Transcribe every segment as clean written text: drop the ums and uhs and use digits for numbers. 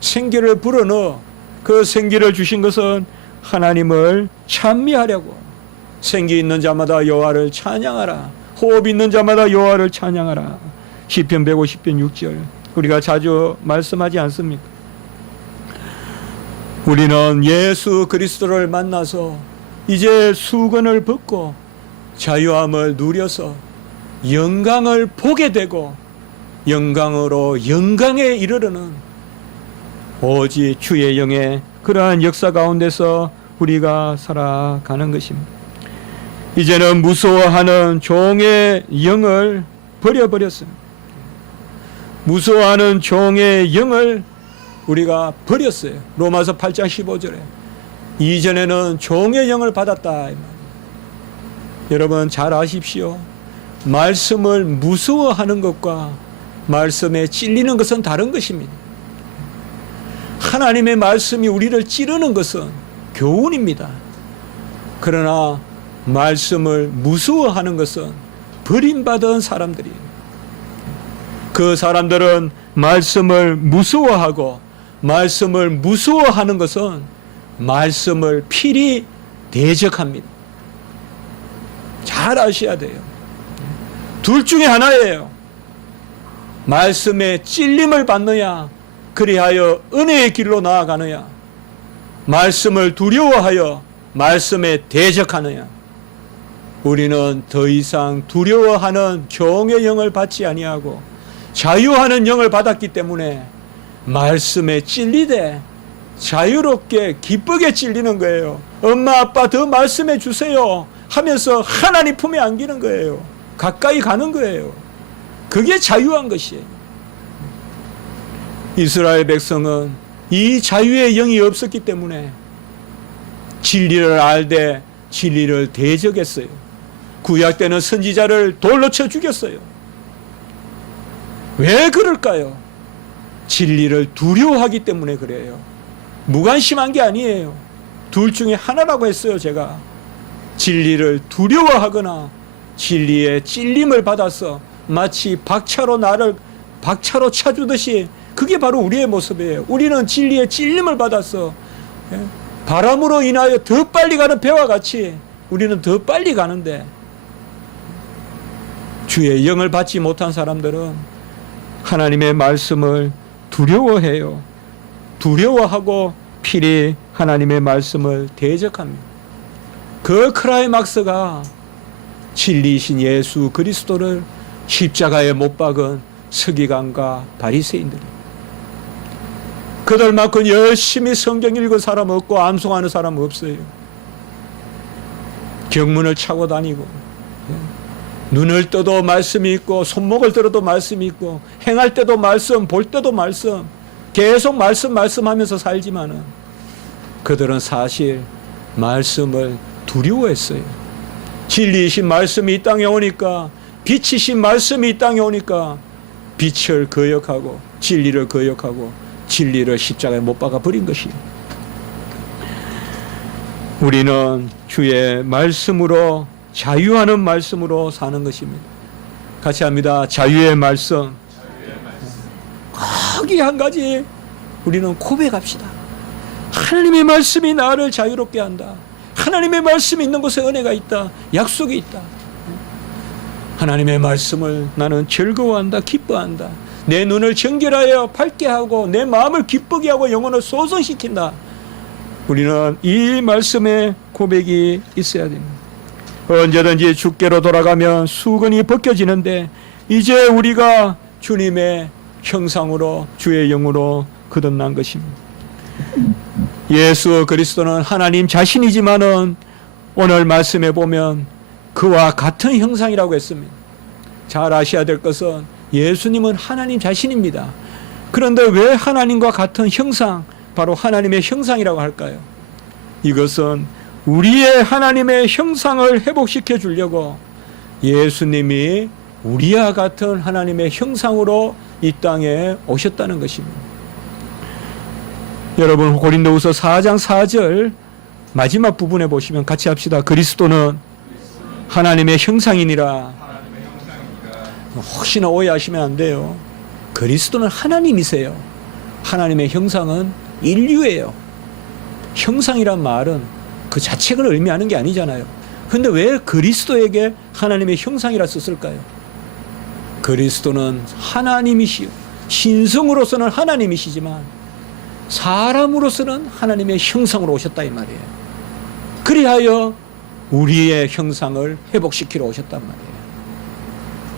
생기를 불어넣어 그 생기를 주신 것은 하나님을 찬미하려고. 생기 있는 자마다 여호와를 찬양하라. 호흡 있는 자마다 여호와를 찬양하라. 시편 150편 6절 우리가 자주 말씀하지 않습니까? 우리는 예수 그리스도를 만나서 이제 수건을 벗고 자유함을 누려서 영광을 보게 되고 영광으로 영광에 이르르는 오직 주의 영의 그러한 역사 가운데서 우리가 살아가는 것입니다. 이제는 무서워하는 종의 영을 버려버렸습니다. 무서워하는 종의 영을 우리가 버렸어요. 로마서 8장 15절에 이전에는 종의 영을 받았다. 여러분 잘 아십시오. 말씀을 무서워하는 것과 말씀에 찔리는 것은 다른 것입니다. 하나님의 말씀이 우리를 찌르는 것은 교훈입니다. 그러나 말씀을 무서워하는 것은 버림받은 사람들이에요. 그 사람들은 말씀을 무서워하고 말씀을 무서워하는 것은 말씀을 필히 대적합니다. 잘 아셔야 돼요. 둘 중에 하나예요. 말씀에 찔림을 받느냐 그리하여 은혜의 길로 나아가느냐, 말씀을 두려워하여 말씀에 대적하느냐. 우리는 더 이상 두려워하는 종의 영을 받지 아니하고 자유하는 영을 받았기 때문에 말씀에 찔리되 자유롭게 기쁘게 찔리는 거예요. 엄마 아빠 더 말씀해 주세요 하면서 하나님 품에 안기는 거예요. 가까이 가는 거예요. 그게 자유한 것이에요. 이스라엘 백성은 이 자유의 영이 없었기 때문에 진리를 알되 진리를 대적했어요. 구약 때는 선지자를 돌로 쳐 죽였어요. 왜 그럴까요? 진리를 두려워하기 때문에 그래요. 무관심한 게 아니에요. 둘 중에 하나라고 했어요. 제가 진리를 두려워하거나 진리의 찔림을 받아서 마치 박차로 나를 박차로 차주듯이, 그게 바로 우리의 모습이에요. 우리는 진리의 찔림을 받아서 바람으로 인하여 더 빨리 가는 배와 같이 우리는 더 빨리 가는데, 주의 영을 받지 못한 사람들은 하나님의 말씀을 두려워해요. 두려워하고 필히 하나님의 말씀을 대적합니다. 그 크라이막스가 진리이신 예수 그리스도를 십자가에 못 박은 서기관과 바리새인들이. 그들만큼 열심히 성경 읽은 사람 없고 암송하는 사람 없어요. 경문을 차고 다니고 눈을 떠도 말씀이 있고 손목을 들어도 말씀이 있고 행할 때도 말씀, 볼 때도 말씀, 계속 말씀하면서 살지만은 그들은 사실 말씀을 두려워했어요. 진리이신 말씀이 이 땅에 오니까, 빛이신 말씀이 이 땅에 오니까 빛을 거역하고 진리를 거역하고 진리를 십자가에 못 박아 버린 것이에요. 우리는 주의 말씀으로, 자유하는 말씀으로 사는 것입니다. 같이 합니다. 자유의 말씀. 거기 한 가지 우리는 고백합시다. 하나님의 말씀이 나를 자유롭게 한다. 하나님의 말씀이 있는 곳에 은혜가 있다. 약속이 있다. 하나님의 말씀을 나는 즐거워한다. 기뻐한다. 내 눈을 정결하여 밝게 하고 내 마음을 기쁘게 하고 영혼을 소성시킨다. 우리는 이 말씀에 고백이 있어야 됩니다. 언제든지 주께로 돌아가면 수건이 벗겨지는데 이제 우리가 주님의 형상으로 주의 영으로 거듭난 것입니다. 예수 그리스도는 하나님 자신이지만은 오늘 말씀에 보면 그와 같은 형상이라고 했습니다. 잘 아셔야 될 것은 예수님은 하나님 자신입니다. 그런데 왜 하나님과 같은 형상, 바로 하나님의 형상이라고 할까요? 이것은 우리의 하나님의 형상을 회복시켜 주려고 예수님이 우리와 같은 하나님의 형상으로 이 땅에 오셨다는 것입니다. 여러분 고린도후서 4장 4절 마지막 부분에 보시면 같이 합시다. 그리스도는 하나님의 형상이니라. 혹시나 오해하시면 안 돼요. 그리스도는 하나님이세요. 하나님의 형상은 인류예요. 형상이란 말은 그 자체를 의미하는 게 아니잖아요. 근데 왜 그리스도에게 하나님의 형상이라 썼을까요? 그리스도는 하나님이시요, 신성으로서는 하나님이시지만 사람으로서는 하나님의 형상으로 오셨다 이 말이에요. 그리하여 우리의 형상을 회복시키러 오셨단 말이에요.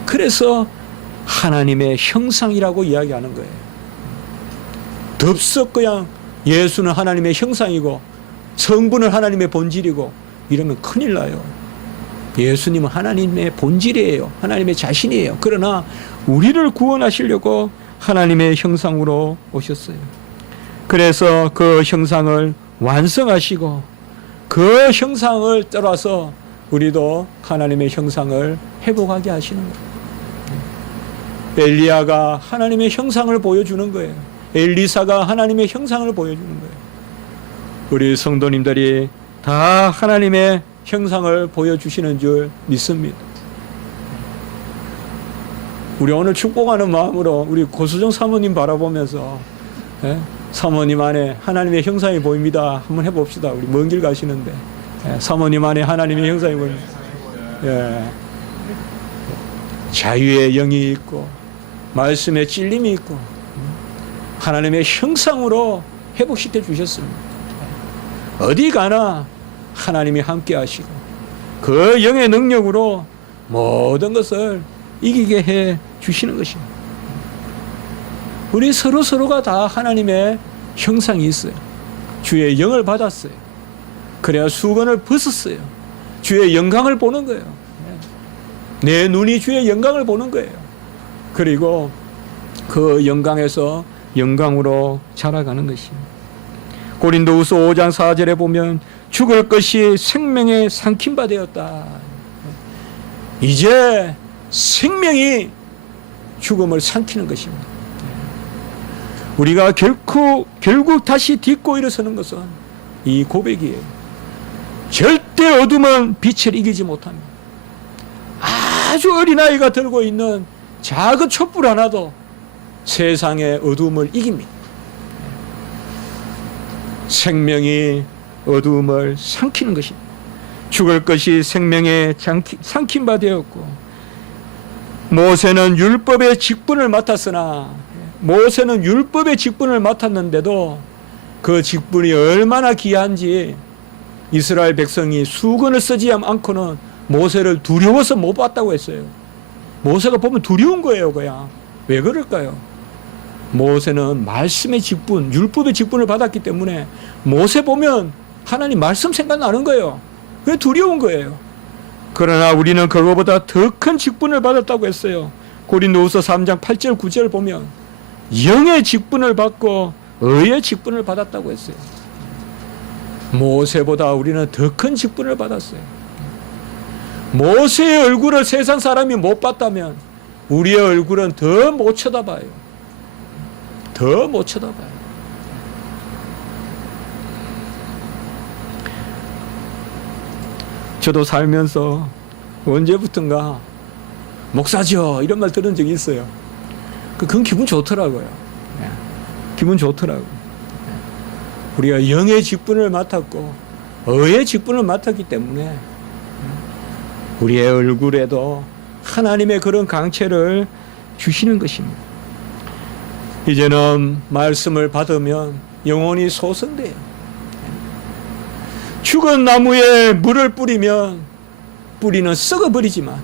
그래서 하나님의 형상이라고 이야기하는 거예요. 덥석 그냥 예수는 하나님의 형상이고 성분은 하나님의 본질이고 이러면 큰일 나요. 예수님은 하나님의 본질이에요. 하나님의 자신이에요. 그러나 우리를 구원하시려고 하나님의 형상으로 오셨어요. 그래서 그 형상을 완성하시고 그 형상을 따라서 우리도 하나님의 형상을 회복하게 하시는 거예요. 엘리야가 하나님의 형상을 보여주는 거예요. 엘리사가 하나님의 형상을 보여주는 거예요. 우리 성도님들이 다 하나님의 형상을 보여주시는 줄 믿습니다. 우리 오늘 축복하는 마음으로 우리 고수정 사모님 바라보면서 사모님 안에 하나님의 형상이 보입니다. 한번 해봅시다. 우리 먼 길 가시는데 사모님 안에 하나님의 형상이 보입니다. 자유의 영이 있고 말씀의 찔림이 있고 하나님의 형상으로 회복시켜 주셨습니다. 어디 가나 하나님이 함께 하시고 그 영의 능력으로 모든 것을 이기게 해 주시는 것입니다. 우리 서로가 다 하나님의 형상이 있어요. 주의 영을 받았어요. 그래야 수건을 벗었어요. 주의 영광을 보는 거예요. 내 눈이 주의 영광을 보는 거예요. 그리고 그 영광에서 영광으로 자라가는 것입니다. 고린도후서 5장 4절에 보면 죽을 것이 생명에 삼킨 바 되었다. 이제 생명이 죽음을 삼키는 것입니다. 우리가 결국 다시 딛고 일어서는 것은 이 고백이에요. 절대 어둠은 빛을 이기지 못합니다. 아주 어린아이가 들고 있는 작은 촛불 하나도 세상의 어둠을 이깁니다. 생명이 어둠을 삼키는 것입니다. 죽을 것이 생명에 삼킨 바 되었고 모세는 율법의 직분을 맡았으나 모세는 율법의 직분을 맡았는데도 그 직분이 얼마나 귀한지 이스라엘 백성이 수건을 쓰지 않고는 모세를 두려워서 못 봤다고 했어요. 모세가 보면 두려운 거예요. 그냥 왜 그럴까요? 모세는 말씀의 직분, 율법의 직분을 받았기 때문에 모세 보면 하나님 말씀 생각나는 거예요. 그게 두려운 거예요. 그러나 우리는 그거보다 더 큰 직분을 받았다고 했어요. 고린도후서 3장 8절 9절 보면 영의 직분을 받고 의의 직분을 받았다고 했어요. 모세보다 우리는 더 큰 직분을 받았어요. 모세의 얼굴을 세상 사람이 못 봤다면 우리의 얼굴은 더 못 쳐다봐요. 더 못 쳐다봐요. 저도 살면서 언제부턴가 목사죠 이런 말 들은 적이 있어요. 그건 기분 좋더라고요. 기분 좋더라고요. 우리가 영의 직분을 맡았고 의의 직분을 맡았기 때문에 우리의 얼굴에도 하나님의 그런 강체를 주시는 것입니다. 이제는 말씀을 받으면 영혼이 소성돼요. 죽은 나무에 물을 뿌리면 뿌리는 썩어버리지만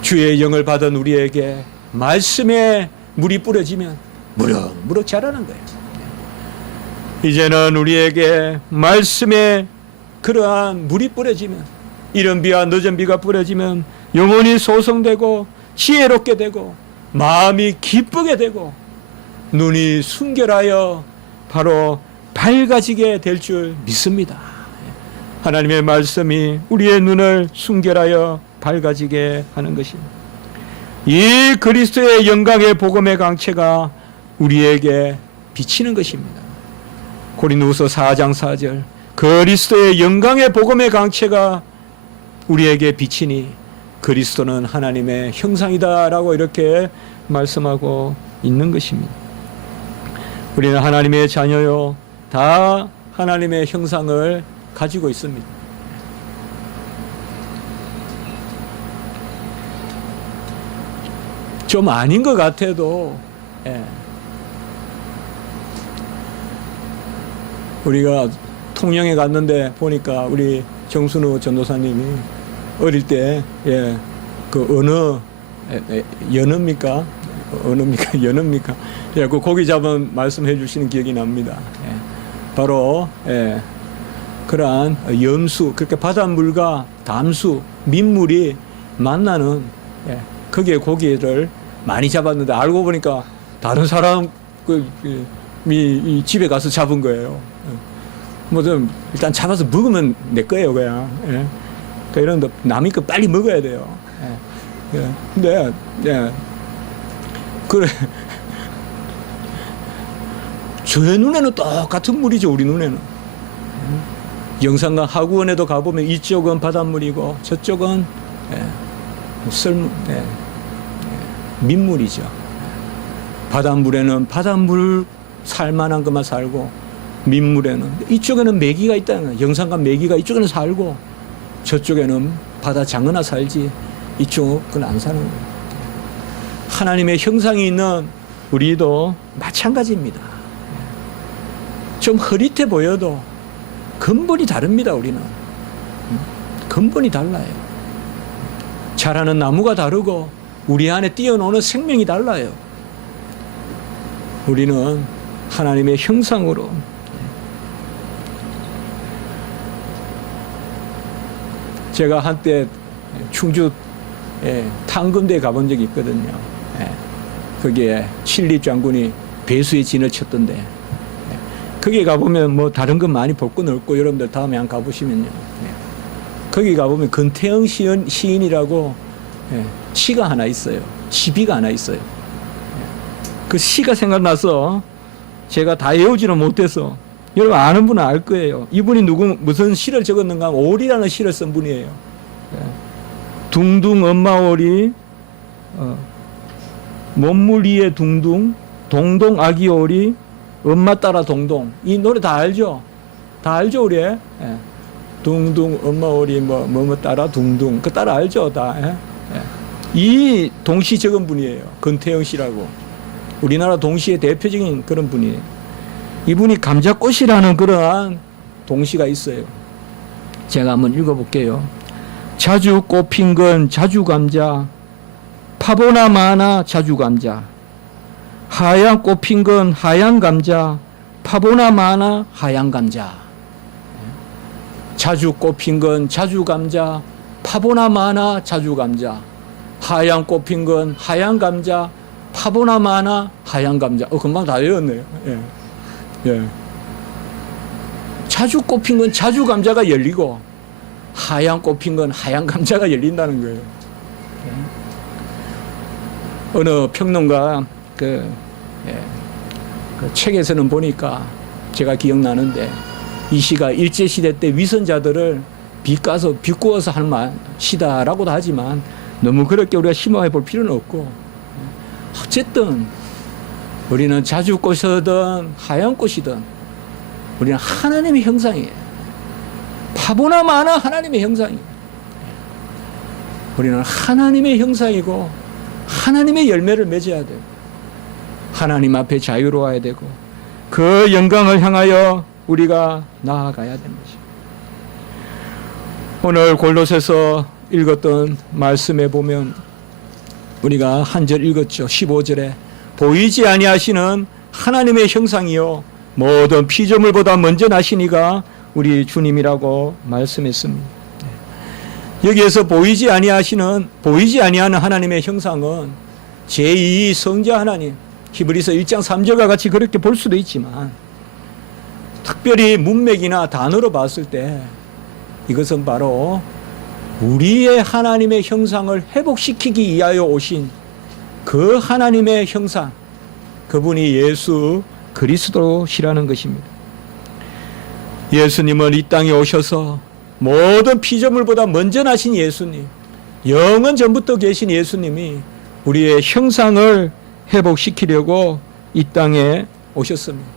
주의 영을 받은 우리에게 말씀에 물이 뿌려지면 무럭무럭 자라는 거예요. 이제는 우리에게 말씀에 그러한 물이 뿌려지면 이른 비와 늦은 비가 뿌려지면 영혼이 소성되고 지혜롭게 되고 마음이 기쁘게 되고 눈이 순결하여 바로 밝아지게 될 줄 믿습니다. 하나님의 말씀이 우리의 눈을 순결하여 밝아지게 하는 것입니다. 이 그리스도의 영광의 복음의 강체가 우리에게 비치는 것입니다. 고린도후서 4장 4절 그리스도의 영광의 복음의 강체가 우리에게 비치니 그리스도는 하나님의 형상이다라고 이렇게 말씀하고 있는 것입니다. 우리는 하나님의 자녀요. 다 하나님의 형상을 가지고 있습니다. 좀 아닌 것 같아도, 예. 우리가 통영에 갔는데 보니까 우리 정순우 전도사님이 어릴 때, 예, 그 어느, 연어입니까? 어느입니까? 연어입니까? 예, 그 고기 잡은 말씀해 주시는 기억이 납니다. 예. 바로, 예, 그러한 염수, 그렇게 바닷물과 담수, 민물이 만나는, 예, 거기에 고기를 많이 잡았는데 알고 보니까 다른 사람 이 집에 가서 잡은 거예요. 뭐 좀 일단 잡아서 먹으면 내 거예요, 그냥. 예. 그러니까 이런 거 남의 거 빨리 먹어야 돼요. 예. 예. 근데 예. 그래. 저 눈에는 똑같은 물이죠, 우리 눈에는. 영산강 하구원에도 가보면 이쪽은 바닷물이고 저쪽은 예. 썰물, 예. 민물이죠. 바닷물에는 바닷물 살만한 것만 살고 민물에는 이쪽에는 메기가 있다는 거예요. 영산강 메기가 이쪽에는 살고 저쪽에는 바다 장어나 살지 이쪽은 안 사는 거예요. 하나님의 형상이 있는 우리도 마찬가지입니다. 좀 흐릿해 보여도 근본이 다릅니다. 우리는 근본이 달라요. 자라는 나무가 다르고 우리 안에 뛰어노는 생명이 달라요. 우리는 하나님의 형상으로 제가 한때 충주 탕금대에 가본 적이 있거든요. 거기에 신립 장군이 배수의 진을 쳤던데 거기 가보면 뭐 다른 건 많이 볼 건 없고 여러분들 다음에 한 가보시면요. 거기 가보면 근태영 시인이라고 시가 하나 있어요. 시비가 하나 있어요. 그 시가 생각나서 제가 다 외우지는 못해서 여러분 아는 분은 알 거예요. 이분이 무슨 시를 적었는가 하면 오리라는 시를 쓴 분이에요. 둥둥 엄마 오리 몸물 위에 둥둥 동동 아기 오리 엄마 따라 동동. 이 노래 다 알죠? 다 알죠 우리? 예. 둥둥 엄마 오리 뭐 따라 둥둥 그 따라 알죠 다. 예? 예. 이 동시 적은 분이에요. 근태영 씨라고. 우리나라 동시의 대표적인 그런 분이에요. 이분이 감자꽃이라는 그러한 동시가 있어요. 제가 한번 읽어볼게요. 자주 꽃핀 건 자주감자, 파보나 마나 자주감자. 하얀 꽃핀 건 하얀 감자, 파보나 마나 하얀 감자. 자주 꽃핀 건 자주감자, 파보나 마나 자주감자. 하얀 꽃핀 건 하얀 감자, 파보나 마나 하얀 감자. 금방 다 외웠네요. 예. 예. 자주 꽃핀 건 자주 감자가 열리고 하얀 꽃핀 건 하얀 감자가 열린다는 거예요. 예. 어느 평론가 그 책에서는 보니까 제가 기억나는데 이 시가 일제시대 때 위선자들을 비꼬아서 할 시다라고도 하지만 너무 그렇게 우리가 심화해 볼 필요는 없고 어쨌든 우리는 자주꽃이든 하얀 꽃이든 우리는 하나님의 형상이에요. 파보나 마나 하나님의 형상이에요. 우리는 하나님의 형상이고 하나님의 열매를 맺어야 되고 하나님 앞에 자유로워야 되고 그 영광을 향하여 우리가 나아가야 되는 것입니다. 오늘 골로새서 읽었던 말씀에 보면 우리가 한 절 읽었죠. 15절에 보이지 아니하시는 하나님의 형상이요 모든 피조물보다 먼저 나시니가 우리 주님이라고 말씀했습니다. 여기에서 보이지 아니하는 하나님의 형상은 제2 성자 하나님, 히브리서 1장 3절과 같이 그렇게 볼 수도 있지만 특별히 문맥이나 단어로 봤을 때 이것은 바로 우리의 하나님의 형상을 회복시키기 위하여 오신 그 하나님의 형상, 그분이 예수 그리스도시라는 것입니다. 예수님은 이 땅에 오셔서 모든 피조물보다 먼저 나신 예수님, 영원 전부터 계신 예수님이 우리의 형상을 회복시키려고 이 땅에 오셨습니다.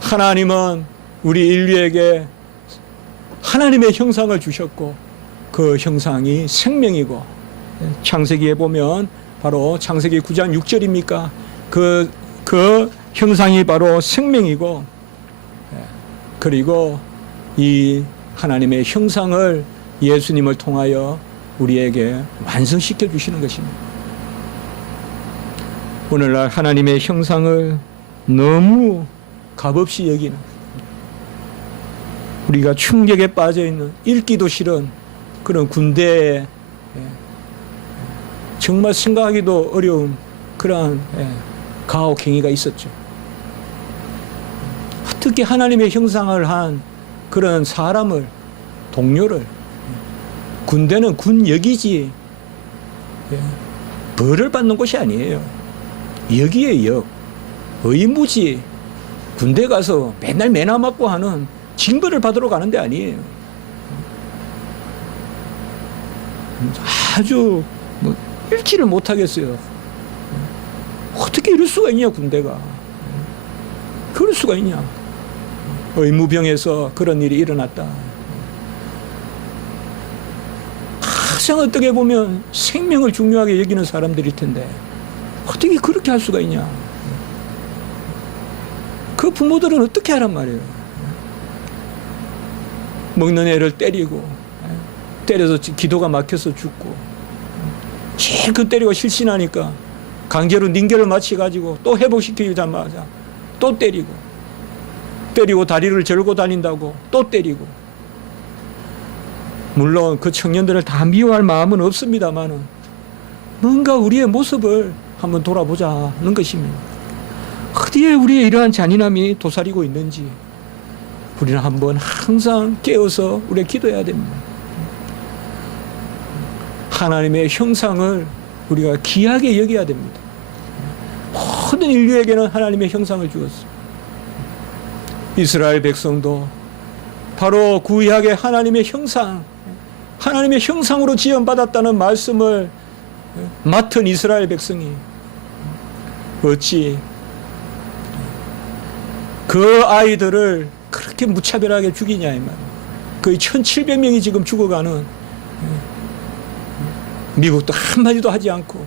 하나님은 우리 인류에게 하나님의 형상을 주셨고 그 형상이 생명이고, 창세기에 보면 바로 창세기 9장 6절입니까? 그 형상이 바로 생명이고, 그리고 이 하나님의 형상을 예수님을 통하여 우리에게 완성시켜 주시는 것입니다. 오늘날 하나님의 형상을 너무 값없이 여기는, 우리가 충격에 빠져 있는, 읽기도 싫은 그런 군대에 정말 생각하기도 어려운 그러한 가혹행위가 있었죠. 특히 하나님의 형상을 한 그런 사람을, 동료를, 군대는 군역이지 벌을 받는 곳이 아니에요. 역이에요, 역. 의무지. 군대 가서 맨날 매나 맞고 하는 징벌을 받으러 가는 데 아니에요. 아주 읽지를 못하겠어요. 어떻게 이럴 수가 있냐, 군대가. 그럴 수가 있냐. 의무병에서 그런 일이 일어났다. 가장 어떻게 보면 생명을 중요하게 여기는 사람들일 텐데 어떻게 그렇게 할 수가 있냐. 그 부모들은 어떻게 하란 말이에요. 먹는 애를 때리고, 때려서 기도가 막혀서 죽고, 실컷 때리고 실신하니까 강제로 닌겔을 맞춰가지고 또 회복시키자마자 또 때리고 다리를 절고 다닌다고 또 때리고. 물론 그 청년들을 다 미워할 마음은 없습니다만은 뭔가 우리의 모습을 한번 돌아보자는 것입니다. 어디에 우리의 이러한 잔인함이 도사리고 있는지 우리는 한번 항상 깨어서 우리가 기도해야 됩니다. 하나님의 형상을 우리가 귀하게 여겨야 됩니다. 모든 인류에게는 하나님의 형상을 주었습니다. 이스라엘 백성도 바로 구약의 하나님의 형상, 하나님의 형상으로 지음받았다는 말씀을 맡은 이스라엘 백성이 어찌 그 아이들을 그렇게 무차별하게 죽이냐 이 말이에요. 거의 1700명이 지금 죽어가는, 미국도 한마디도 하지 않고,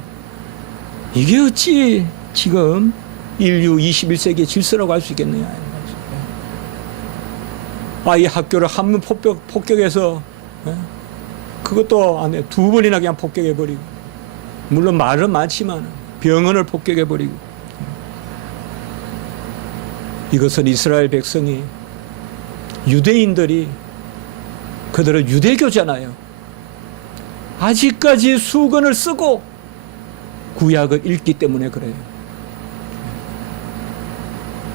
이게 어찌 지금 인류 21세기의 질서라고 할 수 있겠느냐. 아이 학교를 한문 폭격해서, 그것도 안 해. 2번이나 그냥 폭격해버리고, 물론 말은 많지만 병원을 폭격해버리고. 이것은 이스라엘 백성이, 유대인들이, 그들은 유대교잖아요. 아직까지 수건을 쓰고 구약을 읽기 때문에 그래요.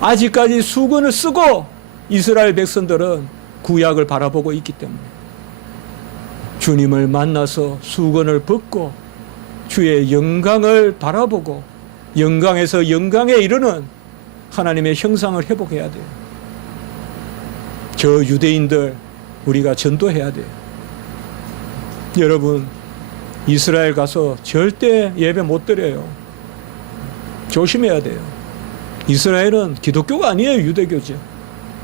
아직까지 수건을 쓰고 이스라엘 백성들은 구약을 바라보고 있기 때문에 주님을 만나서 수건을 벗고 주의 영광을 바라보고 영광에서 영광에 이르는 하나님의 형상을 회복해야 돼요. 저 유대인들 우리가 전도해야 돼요. 여러분, 이스라엘 가서 절대 예배 못 드려요. 조심해야 돼요. 이스라엘은 기독교가 아니에요. 유대교죠.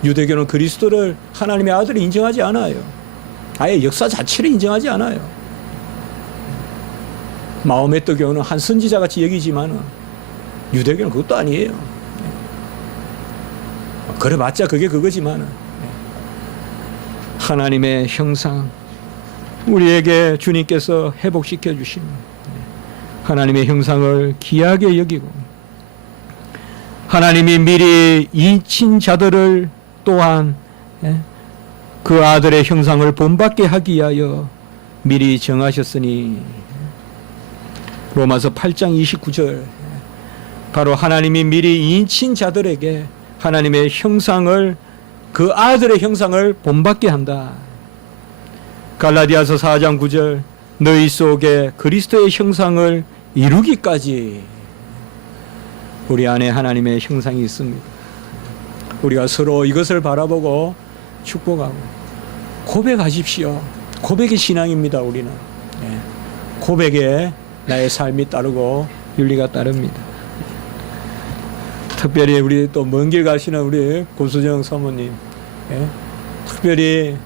유대교는 그리스도를 하나님의 아들을 인정하지 않아요. 아예 역사 자체를 인정하지 않아요. 마호메트 교는 한 선지자 같이 여기지만은 유대교는 그것도 아니에요. 그래봤자 그게 그거지만은 하나님의 형상 우리에게 주님께서 회복시켜 주시는 하나님의 형상을 귀하게 여기고 하나님이 미리 인친 자들을 또한 그 아들의 형상을 본받게 하기 위하여 미리 정하셨으니 로마서 8장 29절 바로 하나님이 미리 인친 자들에게 하나님의 형상을 그 아들의 형상을 본받게 한다. 갈라디아서 4장 9절 너희 속에 그리스도의 형상을 이루기까지 우리 안에 하나님의 형상이 있습니다. 우리가 서로 이것을 바라보고 축복하고 고백하십시오. 고백의 신앙입니다. 우리는 고백에 나의 삶이 따르고 윤리가 따릅니다. 특별히 우리 또 먼 길 가시는 우리 고수정 사모님, 예? 특별히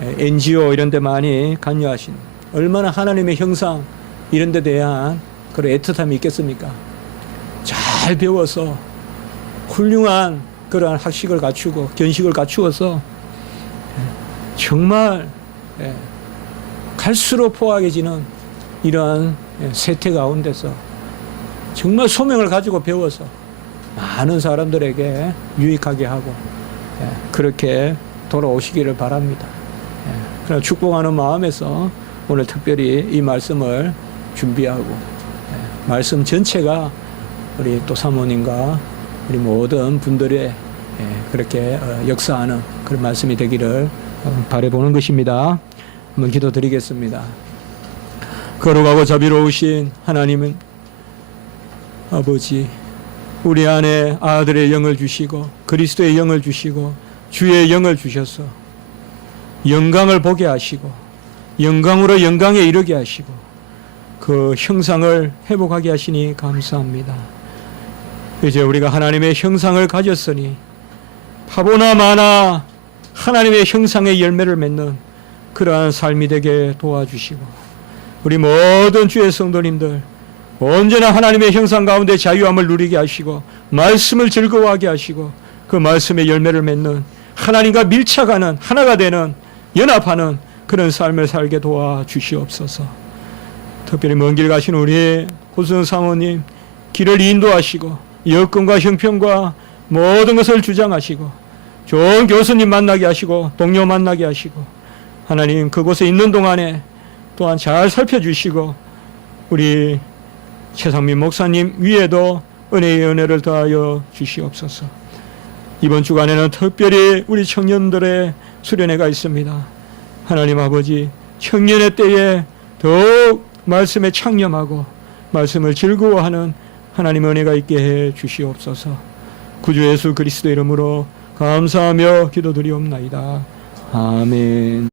NGO 이런 데 많이 관여하신, 얼마나 하나님의 형상 이런 데 대한 그런 애틋함이 있겠습니까? 잘 배워서 훌륭한 그러한 학식을 갖추고 견식을 갖추어서 정말 갈수록 포악해지는 이러한 세태 가운데서 정말 소명을 가지고 배워서 많은 사람들에게 유익하게 하고 그렇게 돌아오시기를 바랍니다. 그러나 축복하는 마음에서 오늘 특별히 이 말씀을 준비하고 말씀 전체가 우리 또 사모님과 우리 모든 분들의 그렇게 역사하는 그런 말씀이 되기를 바라보는 것입니다. 한번 기도드리겠습니다. 거룩하고 자비로우신 하나님은 아버지, 우리 안에 아들의 영을 주시고 그리스도의 영을 주시고 주의 영을 주셔서 영광을 보게 하시고 영광으로 영광에 이르게 하시고 그 형상을 회복하게 하시니 감사합니다. 이제 우리가 하나님의 형상을 가졌으니 파보나 마나 하나님의 형상의 열매를 맺는 그러한 삶이 되게 도와주시고 우리 모든 주의 성도님들 언제나 하나님의 형상 가운데 자유함을 누리게 하시고 말씀을 즐거워하게 하시고 그 말씀의 열매를 맺는 하나님과 밀착하는 하나가 되는 연합하는 그런 삶을 살게 도와주시옵소서. 특별히 먼 길 가신 우리 고수정 사모님 길을 인도하시고 여건과 형편과 모든 것을 주장하시고 좋은 교수님 만나게 하시고 동료 만나게 하시고 하나님 그곳에 있는 동안에 또한 잘 살펴주시고 우리 최상민 목사님 위에도 은혜의 은혜를 더하여 주시옵소서. 이번 주간에는 특별히 우리 청년들의 수련회가 있습니다. 하나님 아버지 청년의 때에 더욱 말씀에 창념하고 말씀을 즐거워하는 하나님의 은혜가 있게 해 주시옵소서. 구주 예수 그리스도 이름으로 감사하며 기도드리옵나이다. 아멘.